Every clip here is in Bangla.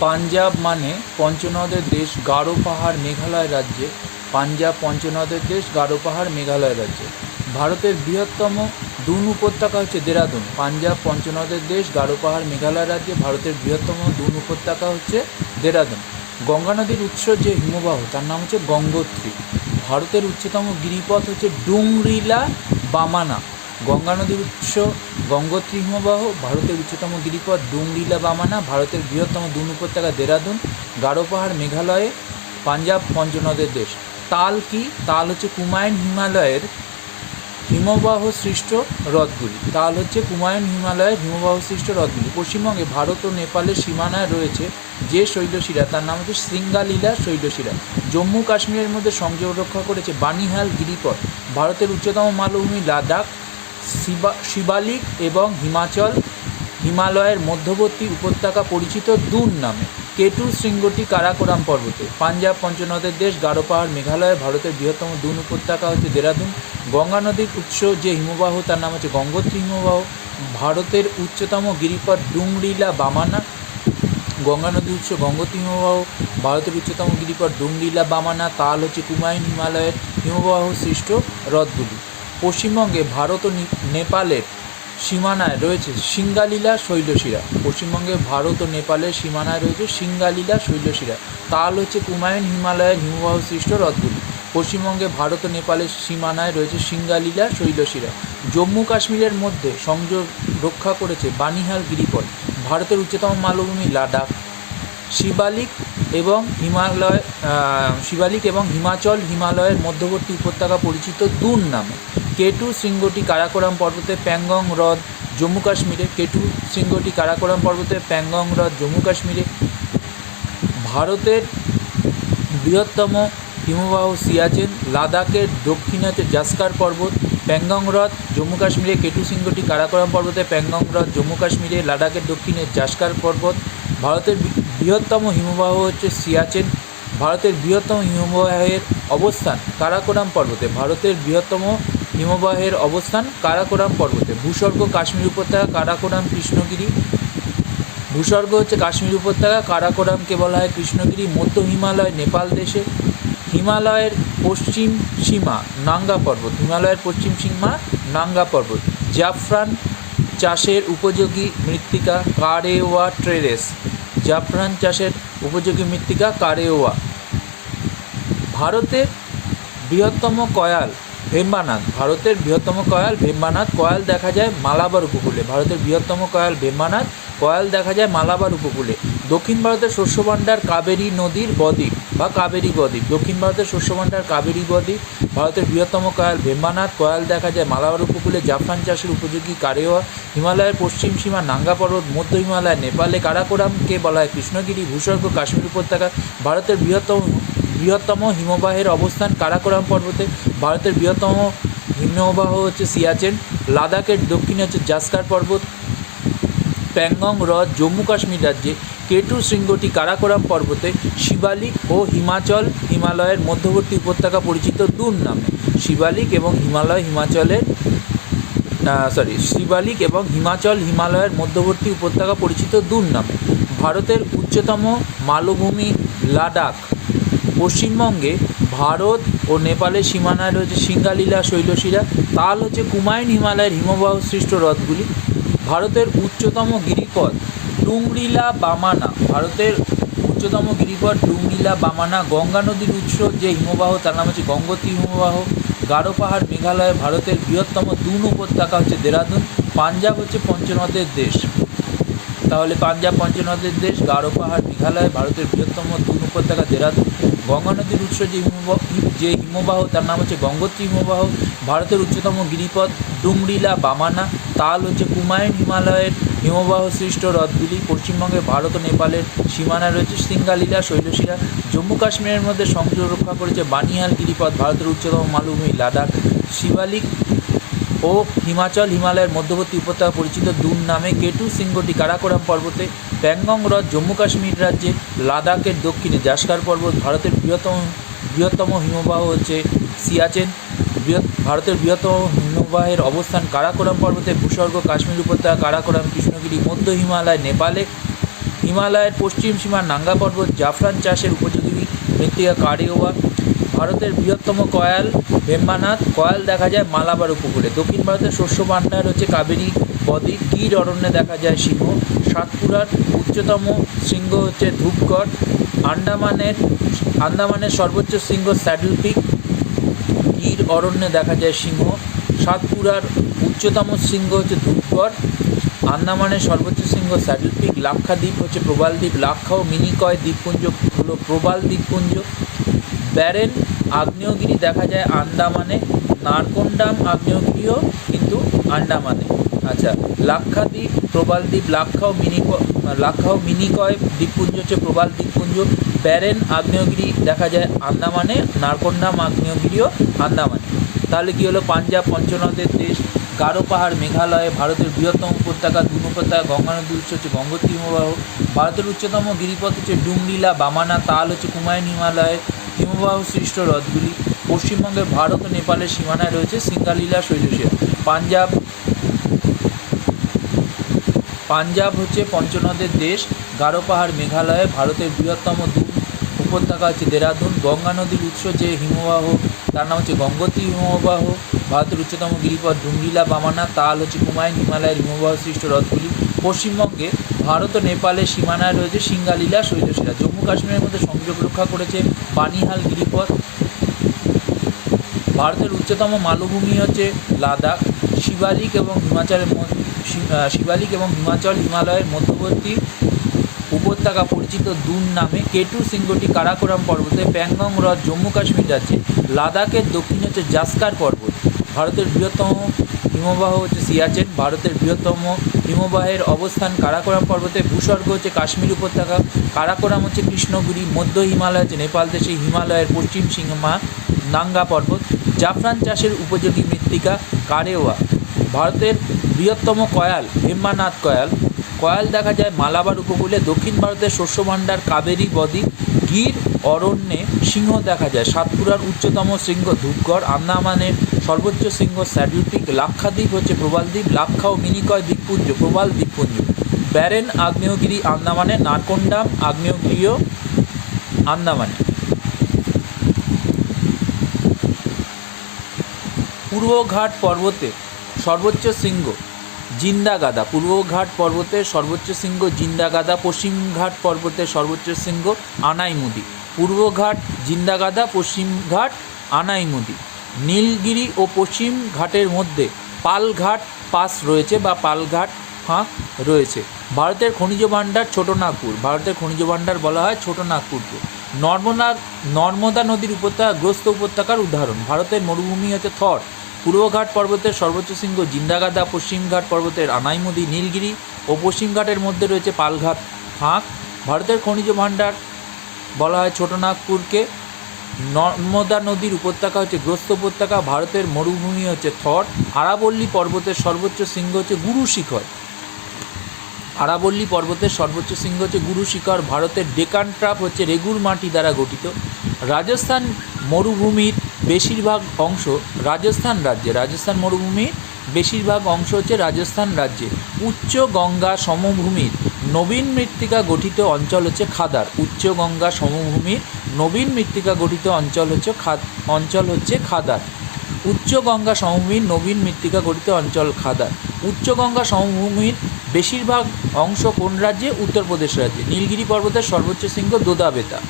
পাঞ্জাব মানে পঞ্চনদের দেশ, গারো পাহাড় মেঘালয় রাজ্যে। পাঞ্জাব পঞ্চনদের দেশ, গারো পাহাড় মেঘালয় রাজ্যে। ভারতের বৃহত্তম দুন উপত্যকা হচ্ছে দেরাদুন। পাঞ্জাব পঞ্চনদের দেশ, গারো পাহাড় মেঘালয় রাজ্যে। ভারতের বৃহত্তম দুন উপত্যকা হচ্ছে দেরাদুন। গঙ্গা নদীর উৎস যে হিমবাহ তার নাম হচ্ছে গঙ্গোত্রী। ভারতের উচ্চতম গিরিপথ হচ্ছে ডুংরিলা বামানা। গঙ্গা নদীর উৎস গঙ্গোত্রী হিমবাহ। ভারতের উচ্চতম গিরিপথ ডুংরিলা বামানা। ভারতের বৃহত্তম দুন উপত্যকা দেরাদুন। গারো পাহাড় মেঘালয়ে। পাঞ্জাব পঞ্চনদের দেশ। তাল কি? তাল হচ্ছে কুমায়ুন হিমালয়ের হিমবাহ সৃষ্ট হ্রদগুলি। তাল হচ্ছে কুমায়ুন হিমালয়ের হিমবাহ সৃষ্ট হ্রদগুলি। পশ্চিমবঙ্গে ভারত ও নেপালের সীমানায় রয়েছে যে শৈলশিরা তার নাম হচ্ছে সিঙ্গালীলা শৈলশিরা। জম্মু কাশ্মীরের মধ্যে সংযোগ রক্ষা করেছে বানিহাল গিরিপথ। ভারতের উচ্চতম মালভূমি লাদাখ। শিবালিক এবং হিমালয়ের মধ্যবর্তী উপত্যকা পরিচিত দুন নামে। কেটু শৃঙ্গটি কারাকোরাম পর্বতে। পাঞ্জাব পঞ্চনদের দেশ, গারো পাহাড় মেঘালয়। ভারতের বৃহত্তম দুন উপত্যকা হচ্ছে দেরাদুন। গঙ্গা নদীর উৎস যে হিমবাহ তার নাম হচ্ছে গঙ্গোত্রী হিমবাহ। ভারতের উচ্চতম গিরিপথ ডুংরিলা বামানা। গঙ্গা নদীর উৎস গঙ্গোত্রী হিমবাহ। ভারতের উচ্চতম গিরিপথ ডুংরিলা বামানা। তাল হচ্ছে কুমায়ুন হিমালয়ের হিমবাহ সৃষ্ট হ্রদগুলি। পশ্চিমবঙ্গে ভারত ও নেপালের সীমানায় রয়েছে সিঙ্গালীলা শৈলশিরা। পশ্চিমবঙ্গে ভারত ও নেপালের সীমানায় রয়েছে সিঙ্গালীলা শৈলশিরা। তাল হচ্ছে কুমায়ুন হিমালয়ের হিমবাহ সৃষ্ট হ্রদগুলি। পশ্চিমবঙ্গে ভারত ও নেপালের সীমানায় রয়েছে সিঙ্গালীলা শৈলশিরা। জম্মু কাশ্মীরের মধ্যে সংযোগ রক্ষা করেছে বানিহাল গিরিপথ। ভারতের উচ্চতম মালভূমি লাদাখ। শিবালিক এবং হিমালয়ের মধ্যবর্তী উপত্যকা পরিচিত দুন নামে। কেটু শৃঙ্গটি কারাকোরাম পর্বতে। প্যাংগং হ্রদ জম্মু কাশ্মীরে। কেটু শৃঙ্গটি কারাকোরাম পর্বতে। প্যাংগং হ্রদ জম্মু কাশ্মীরে। ভারতের বৃহত্তম হিমবাহ সিয়াচেন। লাদাখের দক্ষিণে হচ্ছে জাস্কার পর্বত। প্যাংগং হ্রদ জম্মু কাশ্মীরে। কেটু শৃঙ্গটি কারাকোরাম পর্বতে। প্যাংগং হ্রদ জম্মু কাশ্মীরে। লাদাখের দক্ষিণে জাস্কার পর্বত। ভারতের বৃহত্তম হিমবাহ হচ্ছে সিয়াচেন। ভারতের বৃহত্তম হিমবাহের অবস্থান কারাকোরাম পর্বতে। ভারতের বৃহত্তম হিমবাহের অবস্থান কারাকোরাম পর্বতে। ভূস্বর্গ কাশ্মীর উপত্যকা, কারাকোরাম, কৃষ্ণগিরি। ভূস্বর্গ হচ্ছে কাশ্মীর উপত্যকা, কারাকোরামকে বলা হয় কৃষ্ণগিরি। মধ্য হিমালয় নেপাল দেশে। হিমালয়ের পশ্চিম সীমা নাঙ্গা পর্বত। হিমালয়ের পশ্চিম সীমা নাঙ্গা পর্বত। জাফরান চাষের উপযোগী মৃত্তিকা কারেওয়া ট্রেরেস। জাফরান চাষের উপযোগী মৃত্তিকা কারেওয়া। ভারতের বৃহত্তম কয়াল ভেম্বানাথ। ভারতের বৃহত্তম কয়াল ভেম্বানাথ। কয়াল দেখা যায় মালাবার উপকূলে। ভারতের বৃহত্তম কয়াল ভেম্বানাথ। কয়াল দেখা যায় মালাবার উপকূলে। দক্ষিণ ভারতের শস্য ভাণ্ডার কাবেরী নদীর বদ্বীপ বা কাবেরী বদ্বীপ। দক্ষিণ ভারতের শস্য ভাণ্ডার কাবেরী বদ্বীপ। ভারতের বৃহত্তম কয়াল ভেম্বানাথ। কয়াল দেখা যায় মালাবার উপকূলে। জাফরান চাষের উপযোগী কারেওয়া। হিমালয়ের পশ্চিম সীমা নাঙ্গা পর্বত। মধ্য হিমালয় নেপালে। কারাকোরামকে বলা হয় কৃষ্ণগিরি। ভূস্বর্গ কাশ্মীর উপত্যকা। ভারতের বৃহত্তম হিমবাহের অবস্থান কারাকোরাম পর্বতে। ভারতের বৃহত্তম হিমবাহ হচ্ছে সিয়াচেন। লাদাখের দক্ষিণে হচ্ছে জাস্কার পর্বত। প্যাংগং হ্রদ জম্মু কাশ্মীর রাজ্যে। কেটু শৃঙ্গটি কারাকোরাম পর্বতে। শিবালিক ও হিমালয়ের মধ্যবর্তী উপত্যকা পরিচিত দুন নামে। শিবালিক এবং হিমালয়ের মধ্যবর্তী উপত্যকা পরিচিত দুন নামে। ভারতের উচ্চতম মালভূমি লাদাখ। পশ্চিমবঙ্গে ভারত ও নেপালের সীমানায় রয়েছে সিঙ্গালীলা শৈলশিরা। তাল হচ্ছে কুমায়ুন হিমালয়ের হিমবাহ সৃষ্ট হ্রদগুলি। ভারতের উচ্চতম গিরিপথ ডুংরিলা বামানা। ভারতের উচ্চতম গিরিপথ ডুংরিলা বামানা। গঙ্গা নদীর উৎস যে হিমবাহ তার নাম হচ্ছে গঙ্গোত্রী হিমবাহ। গারো পাহাড় মেঘালয়। ভারতের বৃহত্তম দুন উপত্যকা হচ্ছে দেরাদুন। পাঞ্জাব হচ্ছে পঞ্চনদের দেশ। তাহলে পাঞ্জাব পঞ্চনদের দেশ, গারো পাহাড় মেঘালয়। ভারতের বৃহত্তম দুন উপত্যকা দেরাদুন। গঙ্গা নদীর উৎস যে হিমবাহ তার নাম হচ্ছে গঙ্গোত্রী হিমবাহ। ভারতের উচ্চতম গিরিপথ ডুংরিলা বামানা। তাল হচ্ছে কুমায়ুন হিমালয়ের হিমবাহ সৃষ্ট হ্রদগুলি। পশ্চিমবঙ্গে ভারত ও নেপালের সীমানায় রয়েছে সিঙ্গালীলা শৈলশিরা। জম্মু কাশ্মীরের মধ্যে সংযোগ রক্ষা করেছে বানিহাল গিরিপথ। ভারতের উচ্চতম মালভূমি লাদাখ। শিবালিক ও হিমালয়ের মধ্যবর্তী উপত্যকা পরিচিত দুন নামে। কেটু শৃঙ্গটি কারাকোরাম পর্বতে। প্যাংগং হ্রদ জম্মু কাশ্মীর রাজ্যে। লাদাখের দক্ষিণে জাস্কার পর্বত। ভারতের বৃহত্তম হিমবাহ হচ্ছে সিয়াচেন। ভারতের বৃহত্তম হিমবাহের অবস্থান কারাকোরাম পর্বতে। ভূস্বর্গ কাশ্মীর উপত্যকা, কারাকোরাম, কৃষ্ণগিরি। মধ্য হিমালয় নেপালে। হিমালয়ের পশ্চিম সীমার নাঙ্গা পর্বত, জাফরান চাষের উপযোগী মৃত্তিকা কারেওয়া। ভারতের বৃহত্তম কয়াল ভেম্বানাথ কয়াল দেখা যায় মালাবার উপকূলে। দক্ষিণ ভারতের শস্য ভাণ্ডার হচ্ছে কাবেরী বদ্বীপ। গির অরণ্যে দেখা যায় সিংহ। সাতপুরার উচ্চতম শৃঙ্গ হচ্ছে ধূপগড়। আন্দামানের সর্বোচ্চ শৃঙ্গ স্যাডেল পিক। গির অরণ্যে দেখা যায় সিংহ। সাতপুরার উচ্চতম শৃঙ্গ হচ্ছে ধূপগড়। আন্দামানের সর্বোচ্চ শৃঙ্গ স্যাডেল পিক। লাক্ষাদ্বীপ হচ্ছে প্রবাল দ্বীপ। লাক্ষা ও মিনিকয় দ্বীপপুঞ্জ হলো প্রবাল দ্বীপপুঞ্জ। ব্যারেন আগ্নেয়গিরি দেখা যায় আন্দামানে। নারকোন্ডাম আগ্নেয়গিরিও কিন্তু আন্দামানে। আচ্ছা, লাক্ষাদ্বীপ, প্রবাল দ্বীপ, লাক্ষা ও মিনিকয় দ্বীপপুঞ্জ হচ্ছে প্রবাল দ্বীপপুঞ্জ। ব্যারেন আগ্নেয়গিরি দেখা যায় আন্দামানে। নারকোন্ডাম আগ্নেয়গিরিও আন্দামানে। তাহলে কি হলো? পাঞ্জাব পঞ্চনদের দেশ, গারো পাহাড় মেঘালয়ে, ভারতের বৃহত্তম উপত্যকা দুন উপত্যকা, গঙ্গা নদীর উৎস হচ্ছে গঙ্গোত্রী হিমবাহ। ভারতের উচ্চতম গিরিপথ হচ্ছে ডুংডিলা, বামানা, তাল হচ্ছে কুমায়ুন হিমালয়ে হিমবাহ সৃষ্ট হ্রদগুলি। পশ্চিমবঙ্গের ভারত ও নেপালের সীমানায় রয়েছে সিঙ্গালীলা শৈলশিরা। পাঞ্জাব হচ্ছে পঞ্চনদের দেশ, গারো পাহাড় মেঘালয়ে, ভারতের বৃহত্তম দুন উপত্যকা হচ্ছে দেরাদুন। গঙ্গা নদীর উৎস যে হিমবাহ তার নাম হচ্ছে গঙ্গোত্রী হিমবাহ। ভারতের উচ্চতম গিরিপথ ডুংডিলা, বামানা, তাল হচ্ছে কুমায়ুন হিমালয়ের হিমবাহ সৃষ্ট হ্রদগুলি। পশ্চিমবঙ্গে ভারত ও নেপালের সীমানায় রয়েছে সিঙ্গালীলা শৈলশিরা। জম্মু কাশ্মীরের মধ্যে সংযোগ রক্ষা করেছে বানিহাল গিরিপথ। ভারতের উচ্চতম মালভূমি হচ্ছে লাদাখ। শিবালিক এবং হিমাচল হিমালয়ের মধ্যবর্তী উপত্যকা পরিচিত দুন নামে। কেটু শৃঙ্গটি কারাকোরাম পর্বতে। প্যাংগং হ্রদ জম্মু কাশ্মীর রাজ্যে। লাদাখের দক্ষিণে হচ্ছে জাস্কার পর্বত। ভারতের বৃহত্তম হিমবাহ হচ্ছে সিয়াচেন। ভারতের বৃহত্তম হিমবাহের অবস্থান কারাকোরাম পর্বতে। ভূস্বর্গ হচ্ছে কাশ্মীর উপত্যকা। কারাকোরাম হচ্ছে কৃষ্ণগিরি। মধ্য হিমালয় হচ্ছে নেপাল দেশে। হিমালয়ের পশ্চিম সীমা নাঙ্গা পর্বত। জাফরান চাষের উপযোগী মৃত্তিকা কারেওয়া। ভারতের বৃহত্তম কয়াল ভেম্বানাথ কয়াল দেখা যায় মালাবার উপকূলে। দক্ষিণ ভারতের শস্য ভাণ্ডার কাবেরী বদ্বীপ। গির অরণ্যে সিংহ দেখা যায়। সাতপুরার উচ্চতম শৃঙ্গ ধূপগড়। আন্দামানের সর্বোচ্চ শৃঙ্গ স্যাডেল পিক। লাক্ষাদ্বীপ হচ্ছে প্রবাল দ্বীপ। লাক্ষা ও মিনিকয় দ্বীপপুঞ্জ প্রবাল দ্বীপপুঞ্জ। ব্যারেন আগ্নেয়গিরি আন্দামানে। নারকোন্ডাম আগ্নেয়গিরিও আন্দামানে। পূর্বঘাট পর্বতের সর্বোচ্চ শৃঙ্গ জিন্দাগাদা। পূর্বঘাট পর্বতের সর্বোচ্চ শৃঙ্গ জিন্দাগাদা। পশ্চিমঘাট পর্বতের সর্বোচ্চ শৃঙ্গ আনাইমুদি। পূর্বঘাট জিন্দাগাদা, পশ্চিমঘাট আনাইমুদি। নীলগিরি ও পশ্চিম ঘাটের মধ্যে পালঘাট পাস রয়েছে বা পালঘাট ফাঁক রয়েছে। ভারতের খনিজ ভাণ্ডার ছোটনাগপুর। ভারতের খনিজ ভাণ্ডার বলা হয় ছোটনাগপুরকে। নর্মদা নদীর উপত্যকা গ্রস্ত উপত্যকার উদাহরণ। ভারতের মরুভূমি হচ্ছে থর। পূর্বঘাট পর্বতের সর্বোচ্চ শৃঙ্গ জিন্দাগাদা। পশ্চিমঘাট পর্বতের আনাইমুদি। নীলগিরি ও পশ্চিমঘাটের মধ্যে রয়েছে পালঘাট ফাঁক। ভারতের খনিজ ভাণ্ডার বলা হয় ছোটনাগপুরকে। নর্মদা নদীর উপত্যকা হচ্ছে গ্রস্ত উপত্যকা। ভারতের মরুভূমি হচ্ছে থর। আরাবল্লী পর্বতের সর্বোচ্চ শৃঙ্গ হচ্ছে গুরু শিখর। আরাবল্লী পর্বতের সর্বোচ্চ শৃঙ্গ হচ্ছে গুরু শিখর। ভারতের ডেকান ট্রাপ হচ্ছে রেগুর মাটি দ্বারা গঠিত। রাজস্থান মরুভূমির বেশিরভাগ অংশ রাজস্থান মরুভূমির বেশিরভাগ অংশ হচ্ছে রাজস্থান রাজ্যে। উচ্চ গঙ্গা সমভূমির নবীন মৃত্তিকা গঠিত অঞ্চল হচ্ছে খাদার। উচ্চ গঙ্গা সমভূমির নবীন মৃত্তিকা গঠিত অঞ্চল হচ্ছে খাদার। উচ্চ গঙ্গা সমভূমির নবীন মৃত্তিকা গঠিত অঞ্চল খাদার। উচ্চ গঙ্গা সমভূমির বেশিরভাগ অংশ কোন রাজ্যে? উত্তরপ্রদেশ রাজ্যে। নীলগিরি পর্বতের সর্বোচ্চ শৃঙ্গ দোদাবেতা।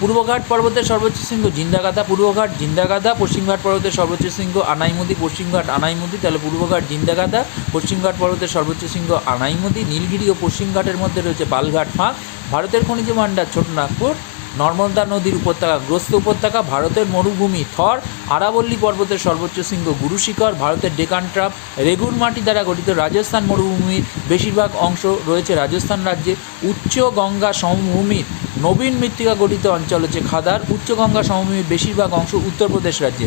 পূর্বঘাট পর্বতের সর্বোচ্চ শৃঙ্গ জিন্দাগাদা। পূর্বঘাট জিন্দাগাদা। পশ্চিমঘাট পর্বতের সর্বোচ্চ শৃঙ্গ আনাইমুদি। পশ্চিমঘাট আনাইমুদি। তাহলে পূর্বঘাট জিন্দাগাদা, পশ্চিমঘাট পর্বতের সর্বোচ্চ শৃঙ্গ আনাইমুদি। নীলগিরি ও পশ্চিমঘাটের মধ্যে রয়েছে পালঘাট ফাঁক। ভারতের খনিজ ভাণ্ডার ছোটনাগপুর। নর্মদা নদীর উপত্যকা গ্রস্ত উপত্যকা। ভারতের মরুভূমি থর। আরাবল্লী পর্বতের সর্বোচ্চ শৃঙ্গ গুরু শিখর। ভারতের ডেকান ট্রাপ রেগুন মাটি দ্বারা গঠিত। রাজস্থান মরুভূমির বেশিরভাগ অংশ রয়েছে রাজস্থান রাজ্যে। উচ্চ গঙ্গা সমভূমির নবীন মৃত্তিকা গঠিত অঞ্চল হচ্ছে খাদার। উচ্চ গঙ্গা সমভূমির বেশিরভাগ অংশ উত্তরপ্রদেশ রাজ্যে।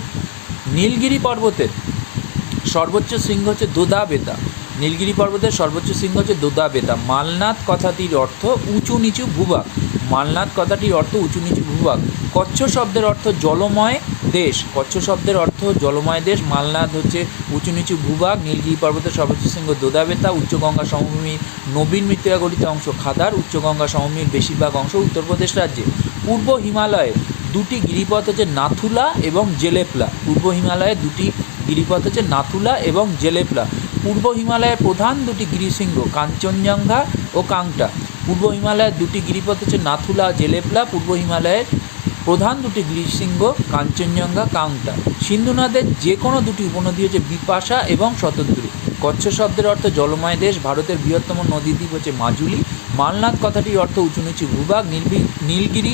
নীলগিরি পর্বতের সর্বোচ্চ শৃঙ্গ হচ্ছে দোদাবেতা। নীলগিরি পর্বতের সর্বোচ্চ শৃঙ্গ হচ্ছে দোদাবেতা। মালনাদ কথাটির অর্থ উঁচু নিচু ভূভাগ। মালনাদ কথাটির অর্থ উঁচু নিচু ভূভাগ। কচ্ছ শব্দের অর্থ জলময় দেশ। কচ্ছ শব্দের অর্থ জলময় দেশ। মালনাদ হচ্ছে উঁচু নিচু ভূভাগ। নীলগিরি পর্বতের সর্বোচ্চ শৃঙ্গ দোদাবেতা। উচ্চগঙ্গা সমভূমির নবীন মৃত্তিকা গঠিত অংশ খাদার। উচ্চগঙ্গা সমভূমির বেশিরভাগ অংশ উত্তরপ্রদেশ রাজ্যে। পূর্ব হিমালয়ে দুটি গিরিপথ হচ্ছে নাথুলা এবং জেলেপলা। পূর্ব হিমালয়ে দুটি গিরিপথ হচ্ছে নাথুলা এবং জেলেপলা। পূর্ব হিমালয়ের প্রধান দুটি গিরিশৃঙ্গ কাঞ্চনজঙ্ঘা ও কাংটা। পূর্ব হিমালয়ের দুটি গিরিপথ হচ্ছে নাথুলা ও জেলেপলা। পূর্ব হিমালয়ের প্রধান দুটি গিরিশৃঙ্গ কাঞ্চনজঙ্ঘা কাংটা। সিন্ধু নদের যে কোনো দুটি উপনদী হচ্ছে বিপাশা এবং শতদ্রু। কচ্ছ শব্দের অর্থ জলময় দেশ। ভারতের বৃহত্তম নদীদ্বীপ হচ্ছে মাজুলি। মালনাদ কথাটির অর্থ উঁচু নিচু ভূভাগ। নীলগিরি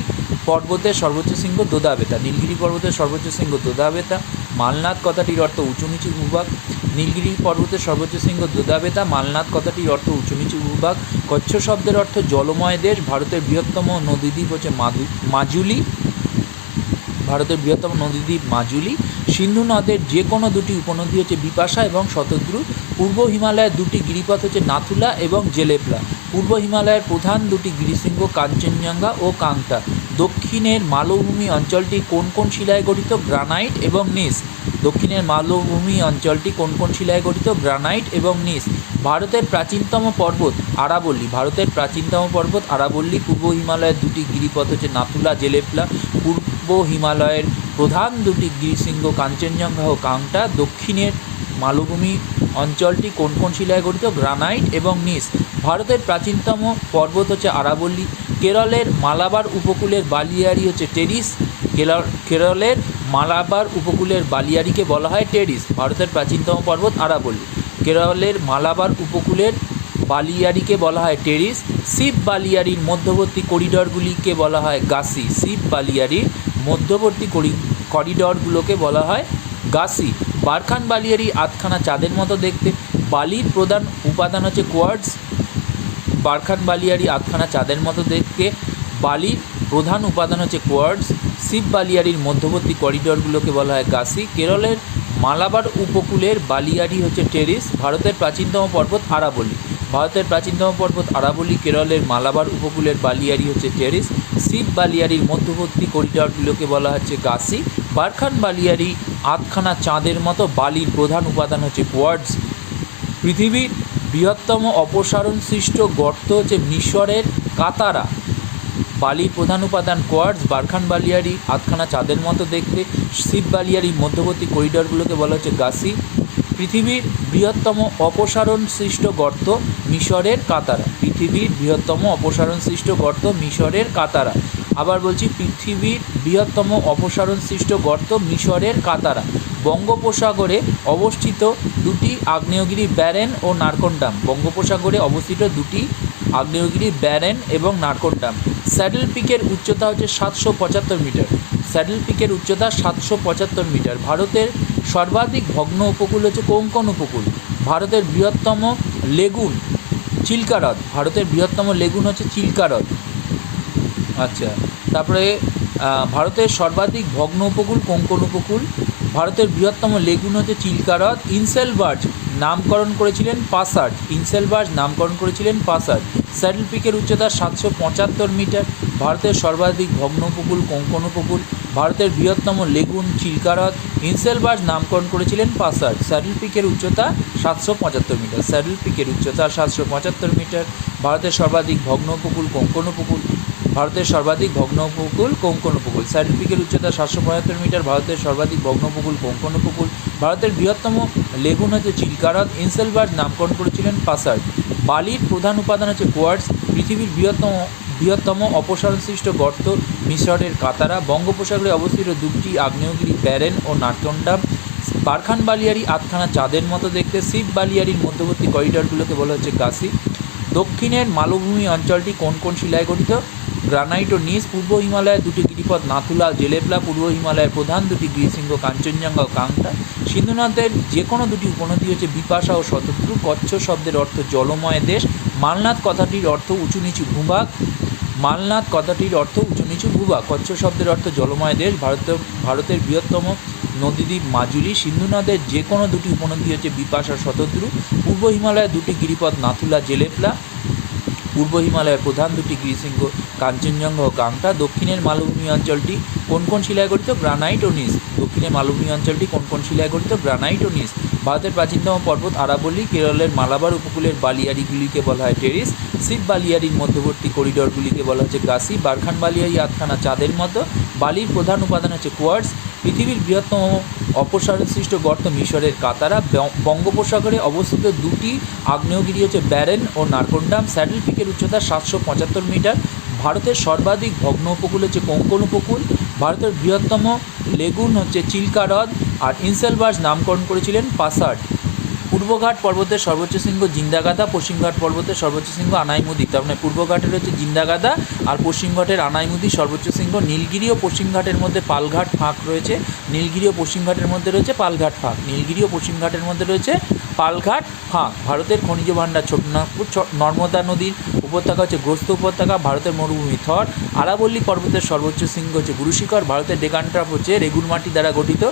পর্বতের সর্বোচ্চ শৃঙ্গ দোদাবেতা। নীলগিরি পর্বতের সর্বোচ্চ শৃঙ্গ দোদাবেতা। মালনাদ কথাটির অর্থ উঁচু নিচু ভূভাগ। নীলগিরি পর্বতের সর্বোচ্চ শৃঙ্গ দোদাবেতা। মালনাদ কথাটির অর্থ উঁচু নিচু ভূভাগ। কচ্ছ শব্দের অর্থ জলময় দেশ। ভারতের বৃহত্তম নদীদ্বীপ হচ্ছে মাজুলি। ভারতের বৃহত্তম নদীদ্বীপ মাজুলি। সিন্ধু নদের যে কোনো দুটি উপনদী হচ্ছে বিপাশা এবং শতদ্রু। পূর্ব হিমালয়ের দুটি গিরিপথ হচ্ছে নাথুলা এবং জেলেপলা। পূর্ব হিমালয়ের প্রধান দুটি গিরিশৃঙ্গ কাঞ্চনজঙ্ঘা ও কাংটা। দক্ষিণের মালভূমি অঞ্চলটি কোন কোন শিলায় গঠিত? গ্রানাইট এবং নিস। দক্ষিণের মালভূমি অঞ্চলটি কোন কোন শিলায় গঠিত? গ্রানাইট এবং নিস। ভারতের প্রাচীনতম পর্বত আরাবল্লী। ভারতের প্রাচীনতম পর্বত আরাবল্লী। পূর্ব হিমালয়ের দুটি গিরিপথ হচ্ছে নাথুলা জেলেপলা। পূর্ব হিমালয়ের প্রধান দুটি গিরিশৃঙ্গ কাঞ্চনজঙ্ঘা ও কাংটা। দক্ষিণের মালভূমি অঞ্চলটি কোন কোন শিলায় গঠিত? গ্রানাইট এবং নিস। ভারতের প্রাচীনতম পর্বত হচ্ছে আরাবল্লী। কেরলের মালাবার উপকূলের বালিয়াড়ি হচ্ছে টেরিস। কেরলের মালাবার উপকূলের বালিয়াড়িকে বলা হয় টেরিস। ভারতের প্রাচীনতম পর্বত আরাবল্লী। কেরলের মালাবার উপকূলের বালিয়াড়িকে বলা হয় টেরিস। শিব বালিয়াড়ির মধ্যবর্তী করিডরগুলিকে বলা হয় গাসি। শিব বালিয়াড়ির মধ্যবর্তী করিডরগুলোকে বলা হয় গাসি। বারখান বালিয়াড়ি আধখানা চাঁদের মতো দেখতে। বালির প্রধান উপাদান হচ্ছে কোয়ার্টজ। বারখান বালিয়াড়ি আধখানা চাঁদের মতো দেখতে। বালির প্রধান উপাদান হচ্ছে কোয়ার্টজ। শিব বালিয়াড়ির মধ্যবর্তী করিডরগুলোকে বলা হয় গাসি। কেরলের মালাবার উপকূলের বালিয়াড়ি হচ্ছে টেরিস। ভারতের প্রাচীনতম পর্বত আরাবল্লী। ভারতের প্রাচীনতম পর্বত আরাবল্লী। কেরলের মালাবার উপকূলের বালিয়াড়ি হচ্ছে টেরিস। শিব বালিয়াড়ির মধ্যবর্তী করিডরগুলোকে বলা হচ্ছে গাসি। বারখান বালিয়াড়ি আধখানা চাঁদের মতো। বালির প্রধান উপাদান হচ্ছে কোয়ার্টজ। পৃথিবীর বৃহত্তম অপসারণ সৃষ্ট গর্ত হচ্ছে মিশরের কাতারা। বালির প্রধান উপাদান কোয়ার্টজ। বারখান বালিয়াড়ি আধখানা চাঁদের মতো দেখতে। শিব বালিয়াড়ির মধ্যবর্তী করিডরগুলোকে বলা হচ্ছে গাসি। পৃথিবীর বৃহত্তম অপসারণ সৃষ্ট গর্ত মিশরের কাতারা। পৃথিবীর বৃহত্তম অপসারণ সৃষ্ট গর্ত মিশরের কাতারা। আবার বলছি, পৃথিবীর বৃহত্তম অপসারণ সৃষ্ট গর্ত মিশরের কাতারা। বঙ্গোপসাগরে অবস্থিত দুটি আগ্নেয়গিরি ব্যারেন ও নারকন্ডাম। বঙ্গোপসাগরে অবস্থিত দুটি আগ্নেয়গিরি ব্যারেন এবং নারকন্ডাম। স্যাডেল পিকের উচ্চতা হচ্ছে 775 মিটার। স্যাডেল পিকের উচ্চতা 775 মিটার। ভারতের সর্বাধিক ভগ্ন উপকূল হচ্ছে কোঙ্কণ উপকূল। ভারতের বৃহত্তম লেগুন চিল্কা হ্রদ। ভারতের বৃহত্তম লেগুন হচ্ছে চিল্কা হ্রদ। আচ্ছা, তারপরে ভারতের সর্বাধিক ভগ্ন উপকূল কোঙ্কণ উপকূল। ভারতের বৃহত্তম লেগুন হচ্ছে চিল্কা হ্রদ। ইনসেলবার্জ নামকরণ করেছিলেন পাসার্ড। ইনসেলবার্জ নামকরণ করেছিলেন পাসার্ড। স্যাডেল পিকের উচ্চতা 775 মিটার। ভারতের সর্বাধিক ভগ্ন উপকূল কোঙ্কণ উপকূল। ভারতের বৃহত্তম লেগুন চিল্কা হ্রদ। ইনসেলবার্জ নামকরণ করেছিলেন পাসার্ড। স্যাডেল পিকের উচ্চতা 775 মিটার। স্যাডেল পিকের উচ্চতা 775 মিটার। ভারতের সর্বাধিক ভগ্ন উপকূল কোঙ্কণ উপকূল। ভারতের সর্বাধিক ভগ্ন উপকূল কোঙ্কণ উপকূল। স্যাডেল পিকের উচ্চতা 775 মিটার। ভারতের সর্বাধিক ভগ্ন উপকূল কোঙ্কণ উপকূল। ভারতের বৃহত্তম লেগুন হচ্ছে চিল্কা হ্রদ। ইনসেলবার্জ নামকরণ করেছিলেন পাসার্ড। বালির প্রধান উপাদান হচ্ছে কোয়ার্টজ। পৃথিবীর বৃহত্তম অপসারণসৃষ্ট গর্ত মিশরের কাতারা। বঙ্গোপসাগরে অবস্থিত দুটি আগ্নেয়গিরি ব্যারেন ও নারকন্ডাম। বারখান বালিয়াড়ি আধখানা চাঁদের মতো দেখতে। শিব বালিয়াড়ির মধ্যবর্তী করিডরগুলোকে বলা হচ্ছে গাসি। দক্ষিণের মালভূমি অঞ্চলটি কোন কোন শিলায় গঠিত? গ্রানাইট ও নিস। পূর্ব হিমালয়ের দুটি গিরিপথ নাথুলা জেলেপলা। পূর্ব হিমালয়ের প্রধান দুটি গিরিশৃঙ্গ কাঞ্চনজঙ্ঘা ও কাংটা। সিন্ধু নদের যে কোনো দুটি উপনদী হচ্ছে বিপাশা ও শতদ্রু। কচ্ছ শব্দের অর্থ জলময় দেশ। মালনাদ কথাটির অর্থ উঁচু নিচু ভূভাগ। মালনাদ কথাটির অর্থ উঁচু নিচু ভূভাগ। কচ্ছ শব্দের অর্থ জলময় দেশ। ভারতের বৃহত্তম নদীদ্বীপ মাজুলি, সিন্ধু নদের যে কোনো দুটি উপনদী হচ্ছে বিপাশা শতদ্রু, পূর্ব হিমালয়ের দুটি গিরিপথ নাথুলা জেলেপলা, পূর্ব হিমালয়ের প্রধান দুটি গিরিশৃঙ্গ কাঞ্চনজঙ্ঘা ও কাংটা, দক্ষিণের মালভূমি অঞ্চলটি কোন কোন শিলায় গঠিত? গ্রানাইট ও নিস। দক্ষিণের মালভূমি অঞ্চলটি কোন কোন শিলায় গঠিত? গ্রানাইট ও নিস। ভারতের প্রাচীনতম পর্বত আরাবল্লী, কেরলের মালাবার উপকূলের বালিয়াড়িগুলিকে বলা হয় টেরিস, শিব বালিয়াড়ির মধ্যবর্তী করিডোরগুলিকে বলা হচ্ছে গাসি, বারখান বালিয়াড়ি আধখানা চাঁদের মতো, বালির প্রধান উপাদান হচ্ছে কোয়ার্টজ, পৃথিবীর বৃহত্তম অপসারণসৃষ্ট গর্ত মিশরের কাতারা, বঙ্গোপসাগরে অবস্থিত দুটি আগ্নেয়গিরি হচ্ছে ব্যারেন ও নারকোন্ডাম, স্যাডেল পিকের উচ্চতা 775 মিটার, ভারতের সর্বাধিক ভগ্ন উপকূল হচ্ছে কোঙ্কণ উপকূল, ভারতের বৃহত্তম লেগুন হচ্ছে চিল্কা হ্রদ, আর ইনসেলবার্জ নামকরণ করেছিলেন পাসার্ড। পূর্বঘাট পর্বতের সর্বোচ্চ শৃঙ্গ জিন্দাগাদা, পশ্চিমঘাট পর্বতের সর্বোচ্চ শৃঙ্গ আনাইমুদি। তার মানে পূর্বঘাটের হচ্ছে জিন্দাগাদা আর পশ্চিমঘাটের আনাইমুদি সর্বোচ্চ শৃঙ্গ। নীলগিরি ও পশ্চিমঘাটের মধ্যে পালঘাট ফাঁক রয়েছে, নীলগিরি ও পশ্চিমঘাটের মধ্যে রয়েছে পালঘাট ফাঁক, নীলগিরি ও পশ্চিমঘাটের মধ্যে রয়েছে পালঘাট ফাঁক। ভারতের খনিজ ভাণ্ডার ছোটনাগপুর, নর্মদা নদীর উপত্যকা হচ্ছে গ্রস্ত উপত্যকা, ভারতের মরুভূমি থর, আরাবল্লী পর্বতের সর্বোচ্চ শৃঙ্গ হচ্ছে গুরুশিখর, ভারতের ডেকান ট্রাপ হচ্ছে রেগুন মাটি দ্বারা গঠিত।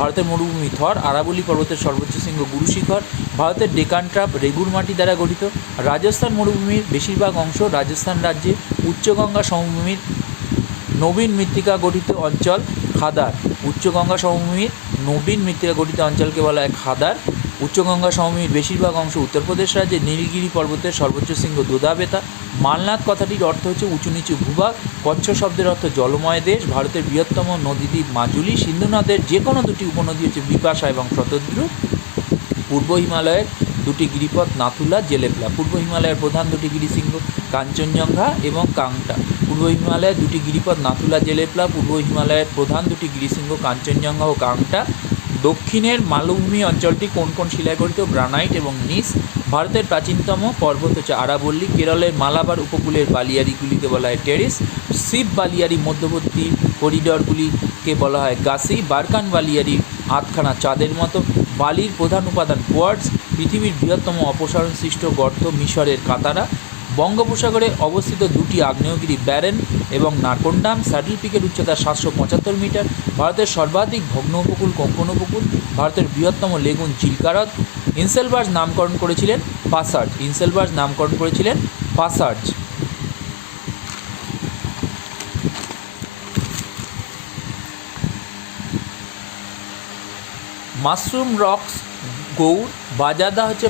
ভারতের মরুভূমি থর, আরাবল্লী পর্বতের সর্বোচ্চ শৃঙ্গ গুরুশিখর, ভারতের ডেকান ট্রাপ রেগুন মাটি দ্বারা গঠিত। রাজস্থান মরুভূমির বেশিরভাগ অংশ রাজস্থান রাজ্যে উচ্চগঙ্গা সমভূমির নবীন মৃত্তিকা গঠিত অঞ্চল খাদার। উচ্চগঙ্গা সমভূমির নবীন মৃত্তিকা গঠিত অঞ্চলকে বলা হয় খাদার। উচ্চগঙ্গা সমভূমির বেশিরভাগ অংশ উত্তরপ্রদেশ রাজ্যে। নীলগিরি পর্বতের সর্বোচ্চ শৃঙ্গ দোদাবেতা। মালনাদ কথাটির অর্থ হচ্ছে উঁচু নিচু ভূভাগ। কচ্ছ শব্দের অর্থ জলময় দেশ। ভারতের বৃহত্তম নদীদ্বীপ মাজুলি, সিন্ধু নদের যে কোনো দুটি উপনদী হচ্ছে বিপাশা এবং শতদ্রু। পূর্ব হিমালয়ের দুটি গিরিপথ নাথুলা জেলেপলা। পূর্ব হিমালয়ের প্রধান দুটি গিরিশৃঙ্গ কাঞ্চনজঙ্ঘা এবং কাংটা। পূর্ব হিমালয়ের দুটি গিরিপথ নাথুলা জেলেপলা, পূর্ব হিমালয়ের প্রধান দুটি গিরিশৃঙ্গ কাঞ্চনজঙ্ঘা ও কাংটা। দক্ষিণের মালভূমি অঞ্চলটি কোন কোন শিলায় গঠিত? গ্রানাইট এবং নিস। ভারতের প্রাচীনতম পর্বত হচ্ছে আরাবল্লী, কেরলের মালাবার উপকূলের বালিয়াড়িগুলিকে বলা হয় টেরিস, শিব বালিয়াড়ি মধ্যবর্তী করিডরগুলিকে বলা হয় গাসি, বারকান বালিয়াড়ি আধখানা চাঁদের মতো, বালির প্রধান উপাদান কোয়ার্টজ, পৃথিবীর বৃহত্তম অপসারণসৃষ্ট গর্ত মিশরের কাতারা, বঙ্গোপসাগরে অবস্থিত দুটি আগ্নেয়গিরি ব্যারেন এবং নারকোন্ডাম, স্যাডেল পিকের উচ্চতা 775 মিটার, ভারতের সর্বাধিক ভগ্ন উপকূল কোঙ্কণ উপকূল, ভারতের বৃহত্তম লেগুন চিল্কা হ্রদ। ইনসেলবার্জ নামকরণ করেছিলেন পাসার্জ। ইনসেলবার্জ নামকরণ করেছিলেন পাসার্জ। মাশরুম রক্স গৌড় বাজাদা হচ্ছে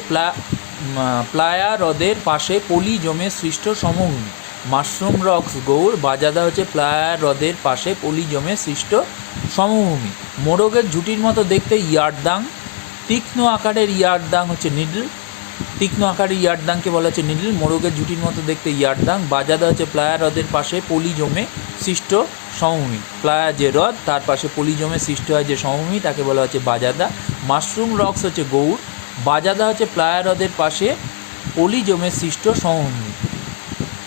প্লায়া হ্রদের পাশে পলি জমে সৃষ্ট সমভূমি। মাশরুম রক্স গৌড় বাজাদা হচ্ছে প্লায়া হ্রদের পাশে পলি জমে সৃষ্ট সমভূমি। মোরগের ঝুঁটির মতো দেখতে ইয়ারদাং। তীক্ষ্ণ আকারের ইয়ারদাং হচ্ছে নিডল। তীক্ষ্ণ আকারের ইয়ারদাংকে বলা হচ্ছে নিডল। মোরগের ঝুঁটির মতো দেখতে ইয়ারদাং। বাজাদা হচ্ছে প্লায়া হ্রদের পাশে পলি জমে সৃষ্ট সমভূমি। প্লায়া যে হ্রদ তার পাশে পলি জমে সৃষ্টি হয় যে সমভূমি তাকে বলা হচ্ছে বাজাদা। মাশরুম রক্স হচ্ছে গৌড়, বাজাদা হচ্ছে প্লায়া হ্রদের পাশে পলি জমে সৃষ্ট সমভূমি।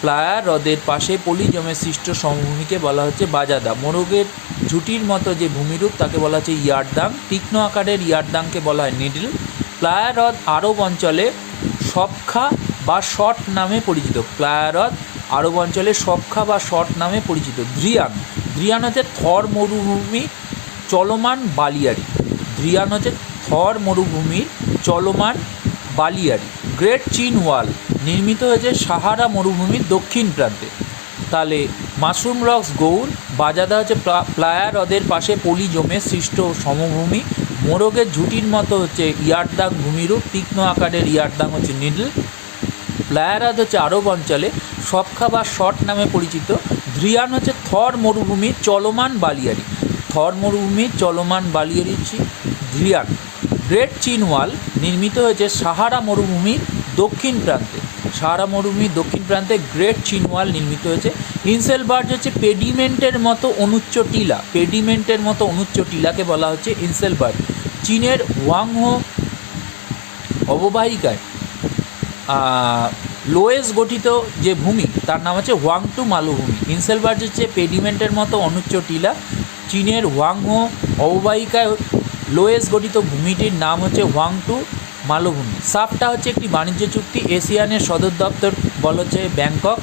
প্লায়া হ্রদের পাশে পলি জমে সৃষ্ট সমভূমিকে বলা হচ্ছে বাজাদা। মোরগের ঝুঁটির মতো যে ভূমিরূপ তাকে বলা হচ্ছে ইয়ারদাং। তীক্ষ্ণ আকারের ইয়ারদাংকে বলা হয় নিডল। প্লায়া হ্রদ আরব অঞ্চলে সবখা বা শট নামে পরিচিত। প্লায়া হ্রদ আরব অঞ্চলে সবখা বা শট নামে পরিচিত। দ্রিয়ান। দ্রিয়ান হচ্ছে থর মরুভূমি চলমান বালিয়াড়ি। দ্রিয়ান হচ্ছে থর মরুভূমির চলমান বালিয়াড়ি। গ্রেট চীন ওয়াল নির্মিত হয়েছে সাহারা মরুভূমির দক্ষিণ প্রান্তে। তাহলে মাশরুম রক্স গৌড়, বাজাদা হচ্ছে প্লায়া হ্রদের পাশে পলি জমে সৃষ্ট সমভূমি। মোরগের ঝুঁটির মতো হচ্ছে ইয়ারদাং ভূমিরূপ। তীক্ষ্ণ আকারের ইয়ারদাং হচ্ছে নিডল। প্লায়া হ্রদ হচ্ছে আরব অঞ্চলে সবখা বা শট নামে পরিচিত। দ্রিয়ান হচ্ছে থর মরুভূমির চলমান বালিয়াড়ি। থর মরুভূমির চলমান বালিয়াড়ি হচ্ছে দ্রিয়ান। গ্রেট চীন ওয়াল নির্মিত হয়েছে সাহারা মরুভূমির দক্ষিণ প্রান্তে। সাহারা মরুভূমির দক্ষিণ প্রান্তে গ্রেট চীন ওয়াল নির্মিত হয়েছে। ইনসেলবার্জ হচ্ছে পেডিমেন্টের মতো অনুচ্চ টিলা। পেডিমেন্টের মতো অনুচ্চ টিলাকে বলা হচ্ছে ইনসেলবার্জ। চীনের ওয়াংহো অববাহিকায় লোয়েস গঠিত যে ভূমি তার নাম হচ্ছে হোয়াংটু মালভূমি। ইনসেলবার্জ হচ্ছে পেডিমেন্টের মতো অনুচ্চ টিলা। চীনের হোয়াংহো অববাহিকায় লোয়েস গঠিত ভূমিটির নাম হচ্ছে হোয়াংটু মালভূমি। সাফটা হচ্ছে একটি বাণিজ্য চুক্তি। এশিয়ানের সদর দপ্তর বলা হচ্ছে ব্যাংকক।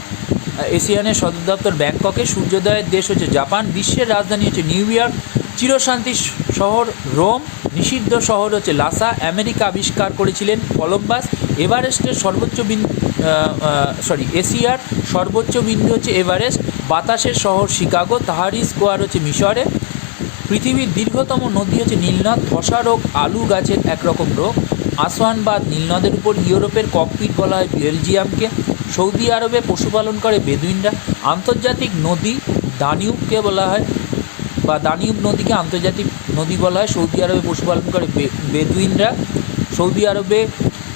এশিয়ানের সদর দপ্তর ব্যাংককে। সূর্যোদয়ের দেশ হচ্ছে জাপান। বিশ্বের রাজধানী হচ্ছে নিউ ইয়র্ক। চিরশান্তি শহর রোম, নিষিদ্ধ শহর হচ্ছে লাসা, আমেরিকা আবিষ্কার করেছিলেন কলম্বাস। এভারেস্টের এশিয়ার সর্বোচ্চ বিন্দু হচ্ছে এভারেস্ট। বাতাসের শহর শিকাগো, তাহারি স্কোয়ার হচ্ছে মিশরে। পৃথিবীর দীর্ঘতম নদী হচ্ছে নীলনদ, ধসা রোগ আলু গাছের একরকম রোগ। আসওয়ান বাঁধ নীলনদের উপর। ইউরোপের ককপিট বলা হয় বেলজিয়ামকে। সৌদি আরবে পশুপালন করে বেদুইনরা। আন্তর্জাতিক নদী দানিউবকে বলা হয়, বা দানিউব নদীকে আন্তর্জাতিক নদী বলা হয়। সৌদি আরবে পশুপালন করে বেদুইনরা। সৌদি আরবে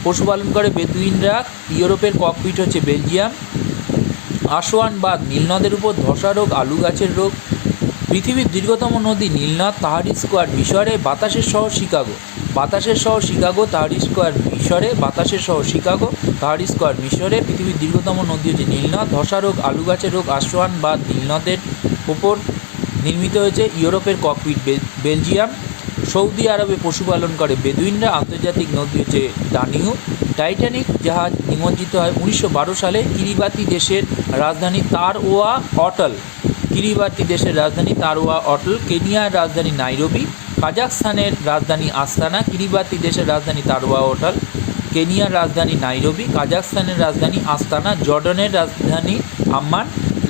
পশুপালন করে বেদুইনরা। ইউরোপের ককপিট হচ্ছে বেলজিয়াম। আসওয়ান বাঁধ নীলনদের উপর, ধসা রোগ আলু গাছের রোগ। পৃথিবীর দীর্ঘতম নদী নীলনদ, তাহারি স্কোয়ার মিশরে। বাতাসের শহর শিকাগো, বাতাসের শহর শিকাগো, তাহারি স্কোয়ার মিশরে। বাতাসের শহর শিকাগো, তাহারি স্কোয়ার মিশরে। পৃথিবীর দীর্ঘতম নদী হচ্ছে নীলনদ, ধসা রোগ আলু গাছের রোগ। আসওয়ান বাঁধ নীলনদের উপর নির্মিত হয়েছে। ইউরোপের ককপিট বেলজিয়াম। সৌদি আরবে পশুপালন করে বেদুইনরা। আন্তর্জাতিক নদী হচ্ছে দানিউব। টাইটানিক জাহাজ নিমজ্জিত হয় 1912 সালে। কিরিবাতি দেশের রাজধানী তারওয়া অটল। কিরিবাতি দেশের রাজধানী তারওয়া অটল। কেনিয়ার রাজধানী নাইরোবি। কাজাখস্তানের রাজধানী আস্তানা। কিরিবাতি দেশের রাজধানী তারওয়া অটল। কেনিয়ার রাজধানী নাইরোবি। কাজাখস্তানের রাজধানী আস্তানা। জর্ডানের রাজধানী আম্মান।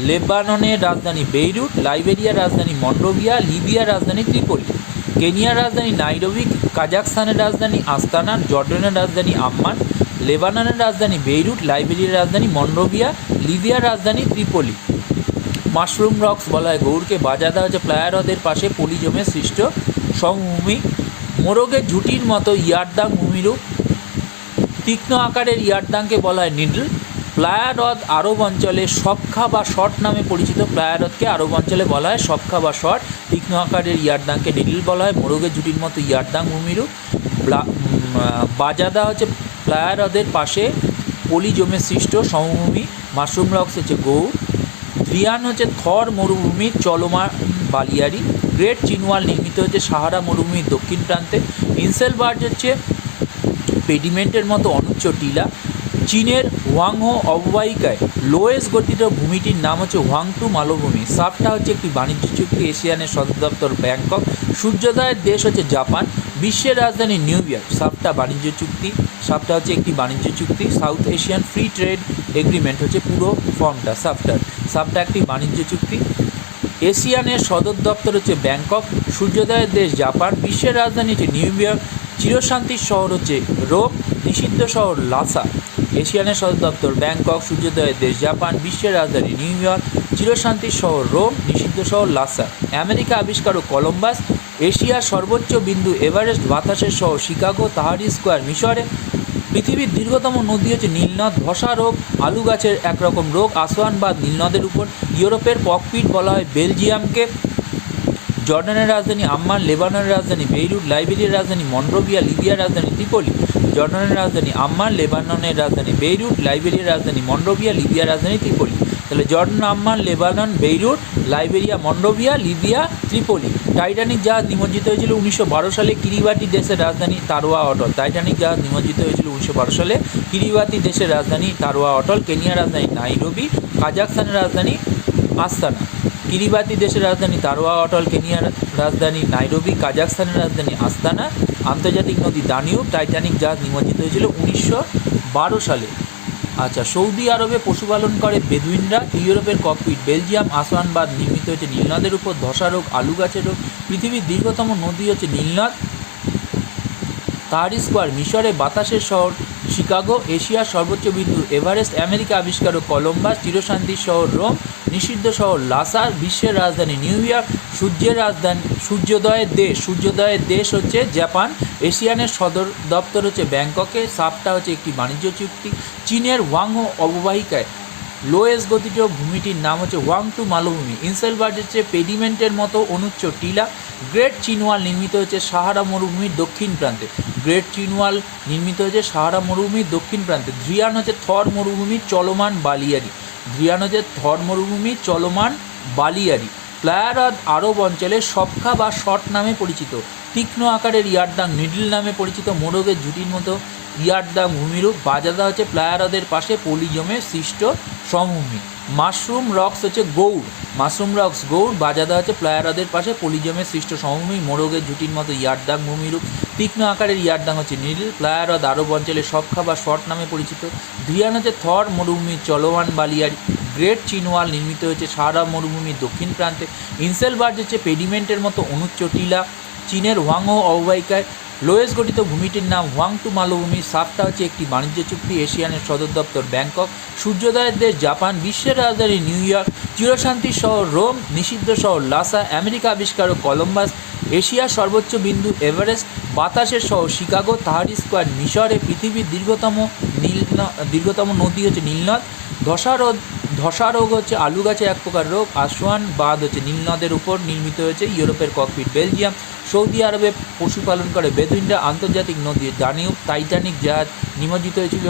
লেবাননের রাজধানী বেইরুট। লাইবেরিয়ার রাজধানী মন্ডোভিয়া। লিবিয়ার রাজধানী ত্রিপলি। কেনিয়ার রাজধানী নাইরোবি। কাজাখস্তানের রাজধানী আস্তানা। জর্ডানের রাজধানী আম্মান। লেবাননের রাজধানী বেইরুট। লাইবেরিয়ার রাজধানী মন্ডোভিয়া। লিবিয়ার রাজধানী ত্রিপলি। মাশরুম রক্স বলা হয় গৌড়কে। বাজাদা হচ্ছে প্লায়া হ্রদের পাশে পলি জমে সৃষ্ট সমভূমি। মোরগের ঝুঁটির মতো ইয়ারদাং ভূমিরূপ। তীক্ষ্ণ আকারের ইয়ারদাংকে বলা হয় নিডল। প্লায়া হ্রদ আরব অঞ্চলে সবখা বা শট নামে পরিচিত। প্লায়া হ্রদকে আরব অঞ্চলে বলা হয় সবখা বা শট। তীক্ষ্ণ আকারের ইয়ারদাংকে নিডল বলা হয়। মোরগের ঝুঁটির মতো ইয়ারদাং ভূমিরূপ। বাজাদা হচ্ছে প্লায়া হ্রদের পাশে পলি জমে সৃষ্ট সমভূমি। মাশরুম রক্স হচ্ছে গৌড়। রিয়ান হচ্ছে থর মরুভূমির চলমান বালিয়ারি। গ্রেট চিনওয়াল নির্মিত হচ্ছে সাহারা মরুভূমির দক্ষিণ প্রান্তে। ইনসেলবার্গ হচ্ছে পেডিমেন্টের মতো অনুচ্চ টিলা। চীনের হোয়াংহো অববাহিকায় লোয়েস্ট গঠিত ভূমিটির নাম হচ্ছে হোয়াংটু মালভূমি। সাফটা হচ্ছে একটি বাণিজ্য চুক্তি। এশিয়ানের সদর দপ্তর ব্যাংকক। সূর্যোদয়ের দেশ হচ্ছে জাপান। বিশ্বের রাজধানী নিউ ইয়র্ক। সাফটা বাণিজ্য চুক্তি। সাফটা হচ্ছে একটি বাণিজ্য চুক্তি। South Asian free trade agreement হচ্ছে পুরো ফর্মটা সাফটার। সাফটা একটি বাণিজ্য চুক্তি। এশিয়ানের সদর দপ্তর হচ্ছে ব্যাংকক। সূর্যোদয়ের দেশ জাপান। বিশ্বের রাজধানী হচ্ছে নিউ ইয়র্ক। চিরশান্তির শহর হচ্ছে রোম, নিষিদ্ধ শহর লাসা। এশিয়ানের সদর দপ্তর ব্যাংকক। সূর্যোদয়ের দেশ জাপান। বিশ্বের রাজধানী নিউ ইয়র্ক। চিরশান্তির শহর রোম, নিষিদ্ধ শহর লাসা। আমেরিকা আবিষ্কারক কলম্বাস। এশিয়ার সর্বোচ্চ বিন্দু এভারেস্ট। বাতাসের শহর শিকাগো, তাহারি স্কোয়ার মিশরে। পৃথিবীর দীর্ঘতম নদী হচ্ছে নীলনদ, ধসা রোগ আলু গাছের একরকম রোগ। আসওয়ান বাঁধ নীলনদের উপর। ইউরোপের ককপিট বলা হয় বেলজিয়ামকে। জর্ডানের রাজধানী আম্মান। লেবাননের রাজধানী বেইরুট। লাইবেরিয়ার রাজধানী মন্ডোভিয়া। লিবিয়ার রাজধানী ত্রিপলি। জর্ডানের রাজধানী আম্মান। লেবাননের রাজধানী বেইরুট। লাইবেরিয়ার রাজধানী মন্ডোভিয়া। লিবিয়ার রাজধানী ত্রিপলি। তাহলে Jordan, Amman, Lebanon, Beirut, Liberia, Monrovia, Libya, Tripoli. Titanic জাহাজ নিমজ্জিত হয়েছিল 1912 সালে। কিরিবাতি দেশের রাজধানী তারওয়া অটল। টাইটানিক জাহাজ নিমজ্জিত হয়েছিল 1912 সালে। কিরিবাতি দেশের রাজধানী তারওয়া অটল। কেনিয়ার রাজধানী নাইরোবি। কাজাখস্তানের রাজধানী আস্তানা। কিরিবাতি দেশের রাজধানী তারওয়া অটল। কেনিয়ার রাজধানী নাইরোবি। কাজাখস্তানের রাজধানী আস্তানা। আন্তর্জাতিক নদী দানিউব। টাইটানিক জাহাজ নিমজ্জিত হয়েছিল 1912 সালে। আচ্ছা, সৌদি আরবে পশুপালন করে বেদুইনরা। ইউরোপের ককপিট বেলজিয়াম। আসওয়ান বাঁধ নির্মিত হচ্ছে নীলনদের উপর। ধসা রোগ আলু গাছের রোগ। পৃথিবীর দীর্ঘতম নদী হচ্ছে নীলনদ, তাহারি স্কোয়ার মিশরে। বাতাসের শহর শিকাগো। এশিয়ার সর্বোচ্চ বিন্দু এভারেস্ট। আমেরিকা আবিষ্কারক কলম্বাস। চিরশান্তির শহর রোম, নিষিদ্ধ শহর লাসা। বিশ্বের রাজধানী নিউ ইয়র্ক। সূর্যোদয়ের দেশ হচ্ছে জাপান। এশিয়ানের সদর দপ্তর হচ্ছে ব্যাংককে। সাফটা হচ্ছে একটি বাণিজ্য চুক্তি। চীনের হোয়াংহো অববাহিকায় লোয়েস্ট গঠিত ভূমিটির নাম হচ্ছে হোয়াংটু মালভূমি। ইনসেলবার্গ হচ্ছে পেডিমেন্টের মতো অনুচ্চ টিলা। গ্রেট চিনওয়াল নির্মিত হচ্ছে সাহারা মরুভূমির দক্ষিণ প্রান্তে। গ্রেট চিনওয়াল নির্মিত হচ্ছে সাহারা মরুভূমির দক্ষিণ প্রান্তে। ধ্রিয়ান হচ্ছে থর মরুভূমির চলমান বালিয়ারি। ধ্রিয়ান হচ্ছে থর মরুভূমির চলমান বালিয়ারি। প্লায়া হ্রদ আরব অঞ্চলে সবখা বা শট নামে পরিচিত। তীক্ষ্ণ আকারের ইয়ারদাং নিডল নামে পরিচিত। মোরগের ঝুঁটির মতো ইয়ারদাং ভূমিরূপ। বাজাদা হচ্ছে প্লায়া হ্রদের পাশে পলি জমে সৃষ্ট সমভূমি। মাশরুম রক্স হচ্ছে গৌড়, মাশরুম রক্স গৌড়। বাজাদা হচ্ছে প্লায়া হ্রদের পাশে পলিজমের সৃষ্ট সমভূমি, মোরগের ঝুঁটির মতো ইয়ারদাং ভূমিরূপ, তীক্ষ্ণ আকারের ইয়ারদাং হচ্ছে নীল। প্লায়া হ্রদ আরব অঞ্চলে সবখা বা শর্ট নামে পরিচিত। ধুয়ান হচ্ছে থর মরুভূমির চলমান বালিয়ার গ্রেট চিনওয়াল নির্মিত হয়েছে সাহারা মরুভূমির দক্ষিণ প্রান্তে। ইনসেলবার্জ হচ্ছে পেডিমেন্টের মতো অনুচ্চ টিলা। চীনের হোয়াংহো অববাহিকায় লোয়েস গঠিত ভূমিটির নাম হোয়াংটু মালভূমি। সাফটা হচ্ছে একটি বাণিজ্য চুক্তি। এশিয়ানের সদর দপ্তর ব্যাংকক। সূর্যোদয়ের দেশ জাপান। বিশ্বের রাজধানী নিউ ইয়র্ক। চিরশান্তির শহর রোম। নিষিদ্ধ শহর লাসা। আমেরিকা আবিষ্কারক কলম্বাস। এশিয়ার সর্বোচ্চ বিন্দু এভারেস্ট। বাতাসের শহর শিকাগো। তাহারি স্কোয়ার মিশরে। পৃথিবীর দীর্ঘতম নদী হচ্ছে নীলনদ। ধসা রোগ হচ্ছে আলু গাছে এক প্রকার রোগ। আসওয়ান বাঁধ হচ্ছে নীলনদের উপর নির্মিত হয়েছে। ইউরোপের ককপিট বেলজিয়াম। সৌদি আরবে পশুপালন করে বেদুইনরা। আন্তর্জাতিক নদী দানিউব। টাইটানিক জাহাজ নিমজ্জিত হয়েছিল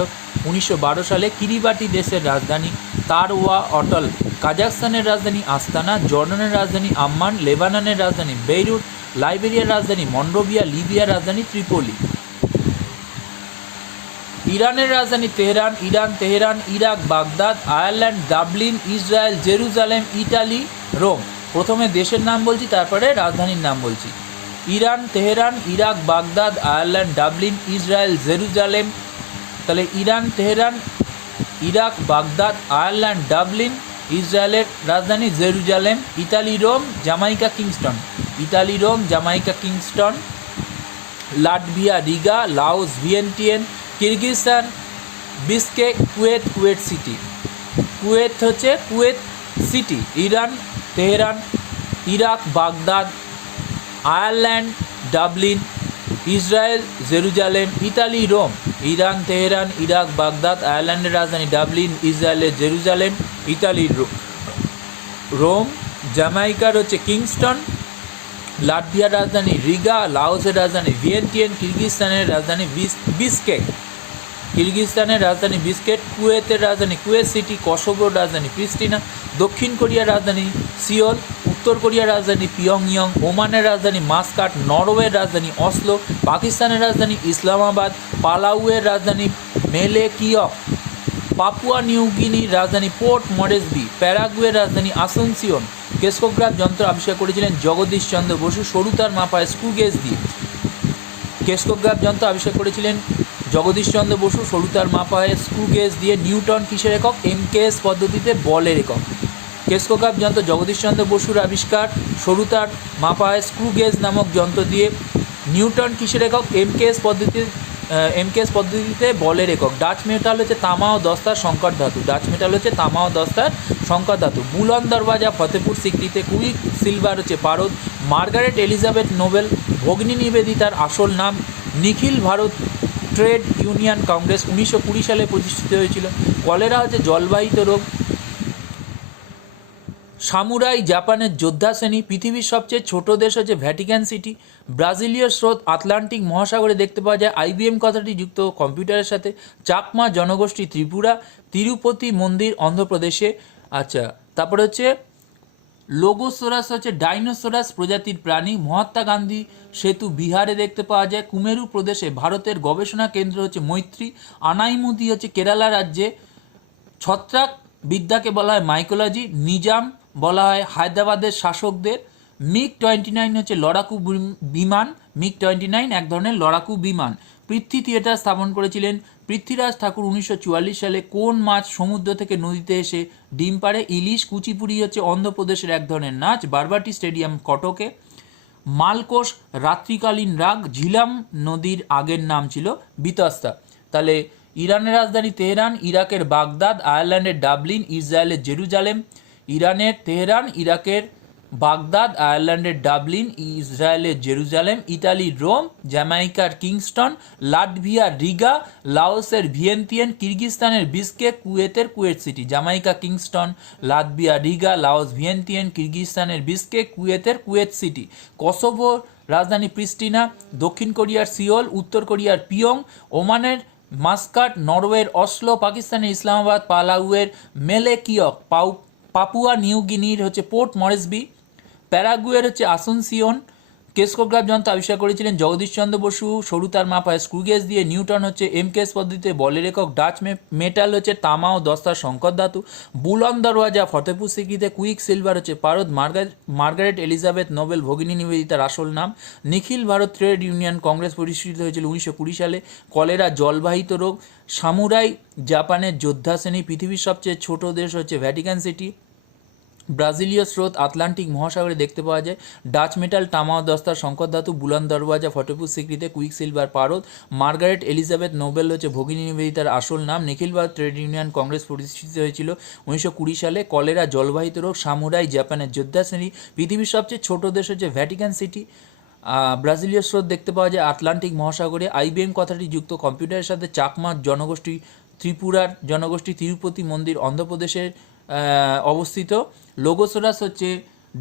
1912 সালে। কিরিবাটি দেশের রাজধানী। তারওয়া অটল। কাজাখস্তানের রাজধানী আস্তানা। জর্ডানের রাজধানী আম্মান। লেবাননের রাজধানী বেইরুট। লাইবেরিয়ার রাজধানী মন্ডোভিয়া। লিবিয়ার রাজধানী ত্রিপোলি। ইরানের রাজধানী Tehran. Tehran. Iraq Baghdad. Ireland Dublin. Israel Jerusalem. Italy Rome. প্রথমে দেশের নাম বলছি, তারপরে রাজধানীর নাম বলছি। Iran, Tehran, Iraq, Baghdad, Ireland, Dublin, Israel, Jerusalem. তাহলে Iran, Tehran, Iraq, Baghdad, Ireland, Dublin, ইসরায়েলের রাজধানী Jerusalem. Italy Rome, Jamaica Kingston. Italy Rome, Jamaica Kingston. Latvia Riga. Laos Vientiane. Kyrgyzstan Bishkek. Kuwait Kuwait city. Kuwait হচ্ছে Kuwait city. Iran, Tehran, Iraq, Baghdad, Ireland, Dublin, Israel, Jerusalem. Italy Rome. Iran, Tehran, Iraq, Baghdad, আয়ারল্যান্ডের রাজধানী ডাবলিন, ইসরায়েলের জেরুজালেম, ইতালির রোম। জামাইকার হচ্ছে কিংস্টন। লাটভিয়ার রাজধানী রিগা। লাওসের রাজধানী ভিয়েন্টিয়েন। কিরগিজস্তানের রাজধানী বিশকেক। কিরগিজস্তানের রাজধানী বিশকেক। কুয়েতের রাজধানী কুয়েত সিটি। কসোভোর রাজধানী প্রিস্টিনা। দক্ষিণ কোরিয়ার রাজধানী সিওল। উত্তর কোরিয়ার রাজধানী পিয়ংইয়ং। ওমানের রাজধানী মাস্কাট। নরওয়ের রাজধানী অসলো। পাকিস্তানের রাজধানী ইসলামাবাদ। পালাউয়ের রাজধানী মেলেকিয়ক। পাপুয়া নিউ গিনির রাজধানী পোর্ট মরেসবি। প্যারাগুয়ের রাজধানী আসুনসিওন। কেসকোগ্রাফ যন্ত্র আবিষ্কার করেছিলেন জগদীশ চন্দ্র বসু সরুতার মাপায় স্ক্রু গেজ দিয়ে। কেসকোগ্রাফ যন্ত্র আবিষ্কার করেছিলেন জগদীশ চন্দ্র বসু সরুতার মাপায় স্ক্রু গেজ দিয়ে। নিউটন কিসের একক? এমকেএস পদ্ধতিতে বলের একক। কেসকোগ্রাফ যন্ত্র জগদীশ চন্দ্র বসুর আবিষ্কার সরুতার মাপায় স্ক্রু গেজ নামক যন্ত্র দিয়ে। নিউটন কিসের একক? এমকেএস পদ্ধতিতে বলের একক। ডাচ মেটাল হচ্ছে তামা ও দস্তার সংকর ধাতু। ডাচ মেটাল হচ্ছে তামা ও দস্তার সংকর ধাতু। বুলন দরওয়াজা ফতেপুর সিক্রিতে। কুইক সিলভার হচ্ছে পারদ। মার্গারেট এলিজাবেথ নোবেল ভগ্নী নিবেদিতার আসল নাম। নিখিল ভারত ট্রেড ইউনিয়ন কংগ্রেস 1920 সালে প্রতিষ্ঠিত হয়েছিল। কলেরা হচ্ছে জলবাহিত রোগ। সামুরাই জাপানের যোদ্ধা শ্রেণী। পৃথিবীর সবচেয়ে ছোট দেশ হচ্ছে ভ্যাটিকান সিটি। ব্রাজিলীয় স্রোত আটলান্টিক মহাসাগরে দেখতে পাওয়া যায়। আইবিএম কথাটি যুক্ত কম্পিউটারের সাথে। চাকমা জনগোষ্ঠী ত্রিপুরা। তিরুপতি মন্দির অন্ধ্রপ্রদেশে। আচ্ছা, তারপরে হচ্ছে লোগোসোরাস হচ্ছে ডাইনোসোরাস প্রজাতির প্রাণী। মহাত্মা গান্ধী সেতু বিহারে দেখতে পাওয়া যায়। কুমেরু প্রদেশে ভারতের গবেষণা কেন্দ্র হচ্ছে মৈত্রী। আনাইমুদি হচ্ছে কেরালা রাজ্যে। ছত্রাক বিদ্যাকে বলা হয় মাইকোলজি। নিজাম বলা হয় হায়দ্রাবাদের শাসকদের। মিগ-29 হচ্ছে লড়াকু বিমান। মিগ-29 এক ধরনের লড়াকু বিমান। পৃথ্বী থিয়েটার স্থাপন করেছিলেন পৃথ্বীরাজ ঠাকুর 1944 সালে। কোন মাছ সমুদ্র থেকে নদীতে এসে ডিম পাড়ে? ইলিশ। কুচিপুড়ি হচ্ছে অন্ধ্রপ্রদেশের এক ধরনের নাচ। বারবাটি স্টেডিয়াম কটকে। মালকোষ রাত্রিকালীন রাগ। ঝিলাম নদীর আগের নাম ছিল বিতস্তা। তাহলে ইরানের রাজধানী তেহরান। ইরাকের বাগদাদ। আয়ারল্যান্ডের ডাবলিন। ইসরায়েলের জেরুজালেম। ইরানের তেহরান। ইরাকের বাগদাদ। আয়ারল্যান্ডের ডাবলিন। ইসরায়েলের জেরুজালেম। ইতালির রোম। জ্যামাইকার কিংস্টন। Latvia Riga. লাওসের ভিয়েন্তিয়েন। কিরগিজস্তানের বিশকেক। কুয়েতের Kuwait city. Jamaica Kingston. Latvia Riga. Laos Vientiane. কিরগিজস্তানের বিশকেক। কুয়েতের কুয়েত সিটি। কসোভোর রাজধানী প্রিস্টিনা। দক্ষিণ কোরিয়ার সিওল। উত্তর কোরিয়ার পিয়ং। ওমানের মাস্কাট। নরওয়ের অসলো। পাকিস্তানের ইসলামাবাদ। পালাউয়ের মেলেকিয়ক। পাপুয়া নিউ গিনির হচ্ছে পোর্ট মরেসবি। প্যারাগুয়ের হচ্ছে আসুনসিওন। কেসকোগ্রাফ যন্ত্র আবিষ্কার করেছিলেন জগদীশচন্দ্র বসু। সরু তার মাপায় স্ক্রু গেজ দিয়ে। নিউটন হচ্ছে এমকেএস পদ্ধতিতে বলের একক। ডাচ মেটাল হচ্ছে তামা ও দস্তার সংকর ধাতু। বুলন্দ দরওয়াজা ফতেপুর সিক্রিতে। কুইক সিলভার হচ্ছে পারদ। মার্গারেট এলিজাবেথ নোবেল ভগিনী নিবেদিতার আসল নাম। নিখিল ভারত ট্রেড ইউনিয়ন কংগ্রেস প্রতিষ্ঠিত হয়েছিল 1920 সালে। কলেরা জলবাহিত রোগ। সামুরাই জাপানের যোদ্ধা শ্রেণী। পৃথিবীর সবচেয়ে ছোট দেশ হচ্ছে ভ্যাটিকান সিটি। ব্রাজিলীয় স্রোত আটলান্টিক মহাসাগরে দেখতে পাওয়া যায়। ডাচ মেটাল তামা ও দস্তার সংকর ধাতু। বুলন্দ দরওয়াজা ফতেপুর সিক্রিতে। কুইক সিলভার পারদ। মার্গারেট এলিজাবেথ নোবেল হচ্ছে ভগিনী নিবেদিতার আসল নাম। নিখিল ভারত ট্রেড ইউনিয়ন কংগ্রেস প্রতিষ্ঠিত হয়েছিল 1920 সালে। কলেরা জলবাহিত রোগ। সামুরাই জাপানের যোদ্ধা শ্রেণী। পৃথিবীর সবচেয়ে ছোট দেশ হচ্ছে ভ্যাটিকান সিটি। ব্রাজিলীয় স্রোত দেখতে পাওয়া যায় আটলান্টিক মহাসাগরে। আইবিএম কথাটি যুক্ত কম্পিউটারের সাথে। চাকমা জনগোষ্ঠী ত্রিপুরার জনগোষ্ঠী। তিরুপতি মন্দির অন্ধ্রপ্রদেশের অবস্থিত। লোগোসোরাস হচ্ছে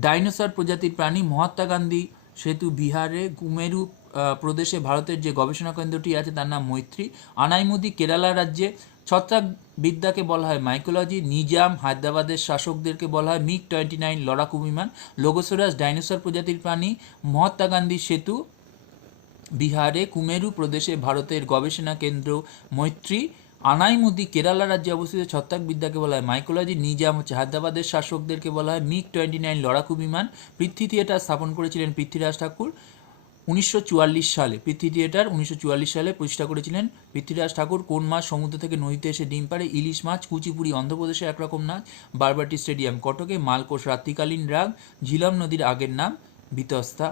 ডাইনোসর প্রজাতির প্রাণী। মহাত্মা গান্ধী সেতু বিহারে। কুমেরু প্রদেশে ভারতের যে গবেষণা কেন্দ্রটি আছে তার নাম মৈত্রী। আনাইমুদি কেরালা রাজ্যে। ছত্রাক বিদ্যাকে বলা হয় মাইকোলজি। নিজাম হায়দ্রাবাদের শাসকদেরকে বলা হয় মিগ-29 লড়াকু বিমান। লোগোসোরাস ডাইনোসর প্রজাতির প্রাণী। মহাত্মা গান্ধী সেতু বিহারে। কুমেরু প্রদেশে ভারতের গবেষণা কেন্দ্র মৈত্রী। আনাইমুদি কেরালা রাজ্যে অবস্থিত। ছত্রাকবিদ্যাকে বলা হয় মাইকোলজি। নিজাম হচ্ছে হায়দ্রাবাদের শাসকদেরকে বলা হয় মিগ-29 লড়াকু বিমান। পৃথ্বী থিয়েটার স্থাপন করেছিলেন পৃথ্বীরাজ ঠাকুর 1944 সালে। পৃথ্বী থিয়েটার 1944 সালে প্রতিষ্ঠা করেছিলেন পৃথ্বীরাজ ঠাকুর। কোন মাছ সমুদ্র থেকে নদীতে এসে ডিম পাড়ে? ইলিশ মাছ। কুচিপুড়ি অন্ধ্রপ্রদেশে একরকম নাচ। বারবাটি স্টেডিয়াম কটকে। মালকোষ রাত্রিকালীন রাগ। ঝিলম নদীর আগের নাম বিতস্তা।